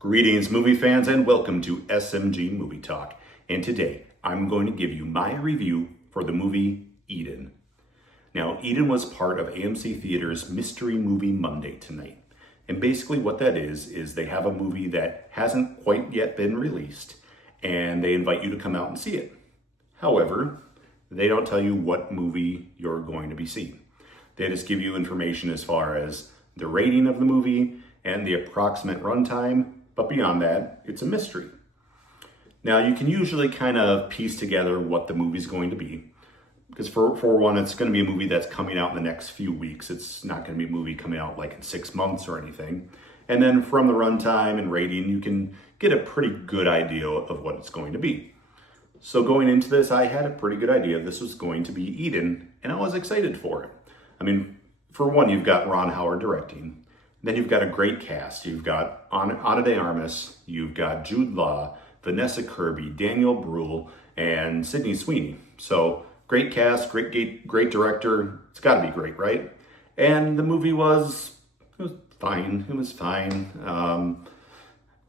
Greetings, movie fans, and welcome to SMG Movie Talk. And today, I'm going to give you my review for the movie Eden. Now, Eden was part of AMC Theater's Mystery Movie Monday tonight. And basically what that is they have a movie that hasn't quite yet been released, and they invite you to come out and see it. However, they don't tell you what movie you're going to be seeing. They just give you information as far as the rating of the movie and the approximate runtime. But beyond that, it's a mystery. Now, you can usually kind of piece together what the movie's going to be. Because for one, it's going to be a movie that's coming out in the next few weeks. It's not going to be a movie coming out like in 6 months or anything. And then from the runtime and rating, you can get a pretty good idea of what it's going to be. So going into this, I had a pretty good idea this was going to be Eden, and I was excited for it. I mean, for one, you've got Ron Howard directing. Then you've got a great cast. You've got Ana de Armas, you've got Jude Law, Vanessa Kirby, Daniel Bruhl, and Sydney Sweeney. So great cast, great director. It's got to be great, right? And the movie was fine. It was fine.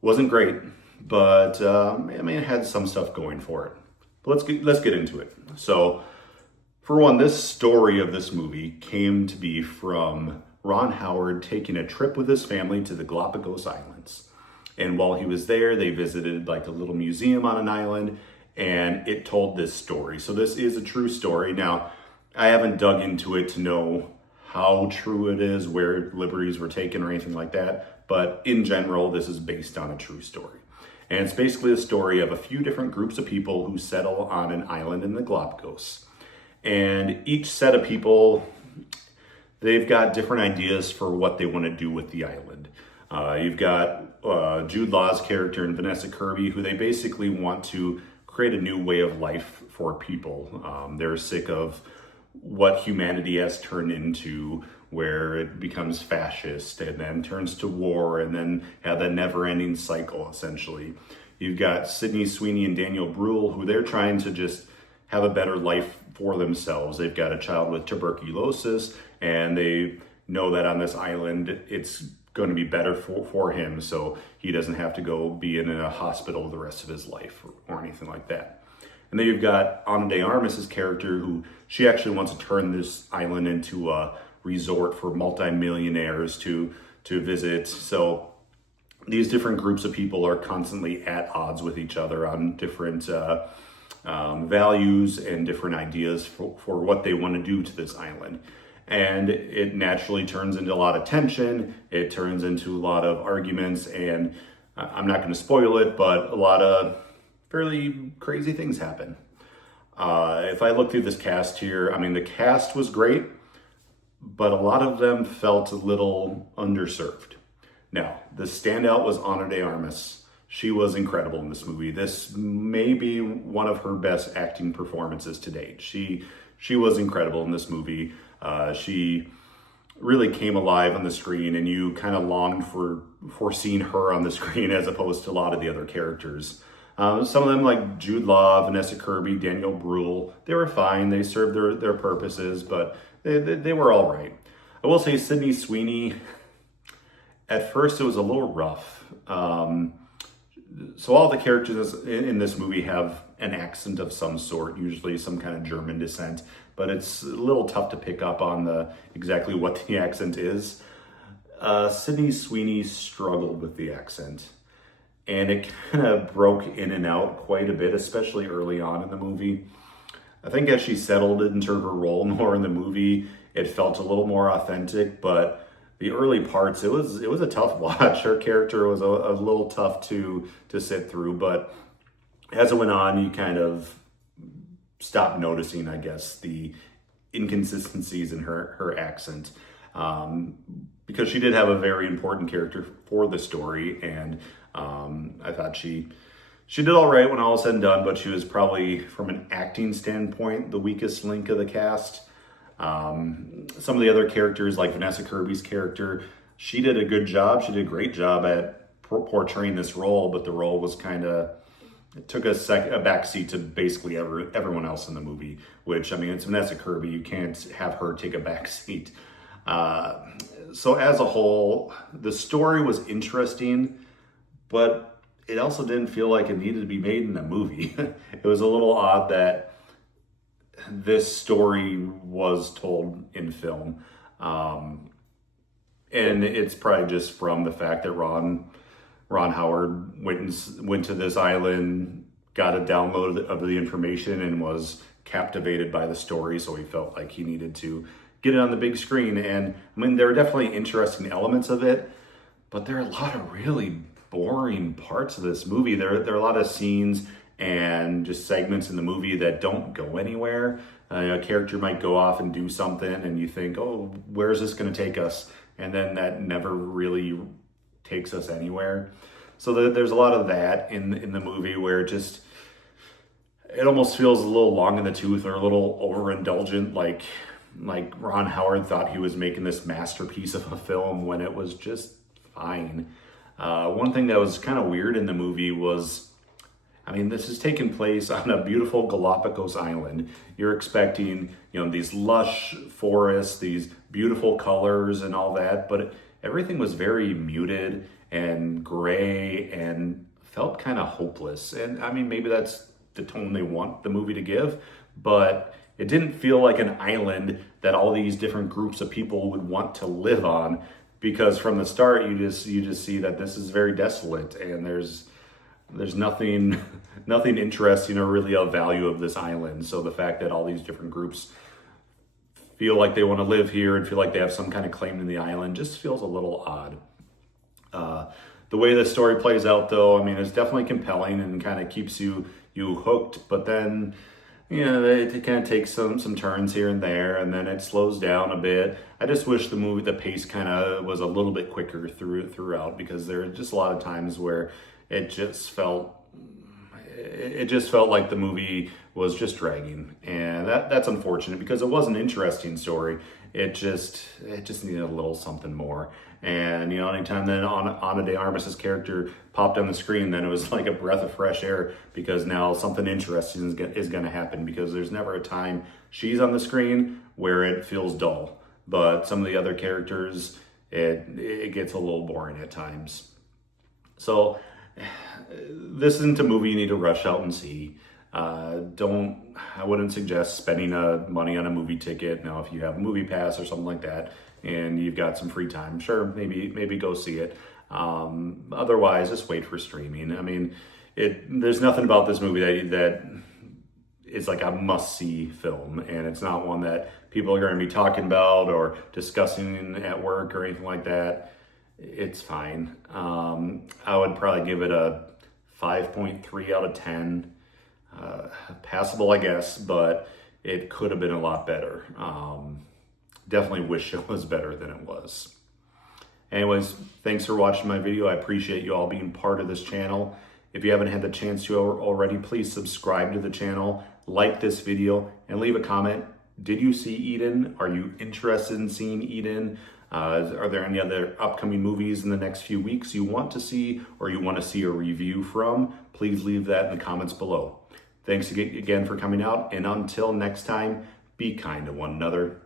Wasn't great, but it had some stuff going for it. But let's get into it. So, for one, this story of this movie came to be from Ron Howard taking a trip with his family to the Galapagos Islands. And while he was there, they visited like a little museum on an island, and it told this story. So this is a true story. Now, I haven't dug into it to know how true it is, where liberties were taken or anything like that. But in general, this is based on a true story. And it's basically a story of a few different groups of people who settle on an island in the Galapagos. And each set of people, they've got different ideas for what they want to do with the island. You've got Jude Law's character and Vanessa Kirby, who they basically want to create a new way of life for people. They're sick of what humanity has turned into, where it becomes fascist and then turns to war and then have that never-ending cycle, essentially. You've got Sydney Sweeney and Daniel Bruhl, who they're trying to just have a better life for themselves. They've got a child with tuberculosis, and they know that on this island, it's going to be better for him, so he doesn't have to go be in a hospital the rest of his life or anything like that. And then you've got Ana de Armas' character, who she actually wants to turn this island into a resort for multimillionaires to visit. So these different groups of people are constantly at odds with each other on different values and different ideas for what they want to do to this island. And it naturally turns into a lot of tension. It turns into a lot of arguments, and I'm not going to spoil it, but a lot of fairly crazy things happen. If I look through this cast here, the cast was great, but a lot of them felt a little underserved. Now, the standout was Ana de Armas. She was incredible in this movie. This may be one of her best acting performances to date. She was incredible in this movie. She really came alive on the screen, and you kind of longed for seeing her on the screen as opposed to a lot of the other characters. Some of them, like Jude Law, Vanessa Kirby, Daniel Bruhl, they were fine. They served their purposes, but they were all right. I will say Sydney Sweeney, at first it was a little rough. So all the characters in this movie have an accent of some sort, usually some kind of German descent, but it's a little tough to pick up on exactly what the accent is. Sydney Sweeney struggled with the accent, and it kind of broke in and out quite a bit, especially early on in the movie. I think as she settled into her role more in the movie, it felt a little more authentic, but the early parts, it was a tough watch. Her character was a little tough to sit through, but as it went on, you kind of stopped noticing, I guess, the inconsistencies in her accent, because she did have a very important character for the story, and I thought she did all right when all was said and done, but she was probably, from an acting standpoint, the weakest link of the cast. Some of the other characters, like Vanessa Kirby's character, she did a good job. She did a great job at portraying this role, but the role was it took a backseat to basically everyone else in the movie, which, it's Vanessa Kirby. You can't have her take a backseat. So as a whole, the story was interesting, but it also didn't feel like it needed to be made in a movie. It was a little odd that this story was told in film. And it's probably just from the fact that Ron Howard went to this island, got a download of the information, and was captivated by the story. So he felt like he needed to get it on the big screen. And I mean, there are definitely interesting elements of it, but there are a lot of really boring parts of this movie. There are a lot of scenes and just segments in the movie that don't go anywhere. A character might go off and do something, and you think, oh, where's this going to take us? And then that never really takes us anywhere. So there's a lot of that in the movie where it almost feels a little long in the tooth or a little overindulgent, like Ron Howard thought he was making this masterpiece of a film when it was just fine. One thing that was kind of weird in the movie was, I mean, this is taking place on a beautiful Galapagos island. You're expecting, these lush forests, these beautiful colors and all that, but everything was very muted and gray and felt kind of hopeless. And I mean, maybe that's the tone they want the movie to give, but it didn't feel like an island that all these different groups of people would want to live on, because from the start you just see that this is very desolate and there's nothing interesting or really of value of this island. So the fact that all these different groups feel like they want to live here and feel like they have some kind of claim to the island just feels a little odd. The way the story plays out, though, I mean, it's definitely compelling and kind of keeps you hooked, but then it kind of takes some turns here and there, and then it slows down a bit. I just wish the pace kind of was a little bit quicker throughout, because there are just a lot of times where it just felt like the movie was just dragging, and that's unfortunate because it was an interesting story. It just needed a little something more. And anytime then Ana de Armas's character popped on the screen, then it was like a breath of fresh air, because now something interesting is going to happen, because there's never a time she's on the screen where it feels dull. But some of the other characters, it gets a little boring at times. So this isn't a movie you need to rush out and see. I wouldn't suggest spending money on a movie ticket. Now, if you have a movie pass or something like that and you've got some free time, sure, maybe go see it. Otherwise, just wait for streaming. I mean, there's nothing about this movie that is like a must-see film, and it's not one that people are going to be talking about or discussing at work or anything like that. It's fine. I would probably give it a 5.3 out of 10. Passable, I guess, but it could have been a lot better. Definitely wish it was better than it was. Anyways, thanks for watching my video. I appreciate you all being part of this channel. If you haven't had the chance to already, please subscribe to the channel, like this video, and leave a comment. Did you see Eden? Are you interested in seeing Eden? Are there any other upcoming movies in the next few weeks you want to see, or you want to see a review from? Please leave that in the comments below. Thanks again for coming out, and until next time, be kind to one another.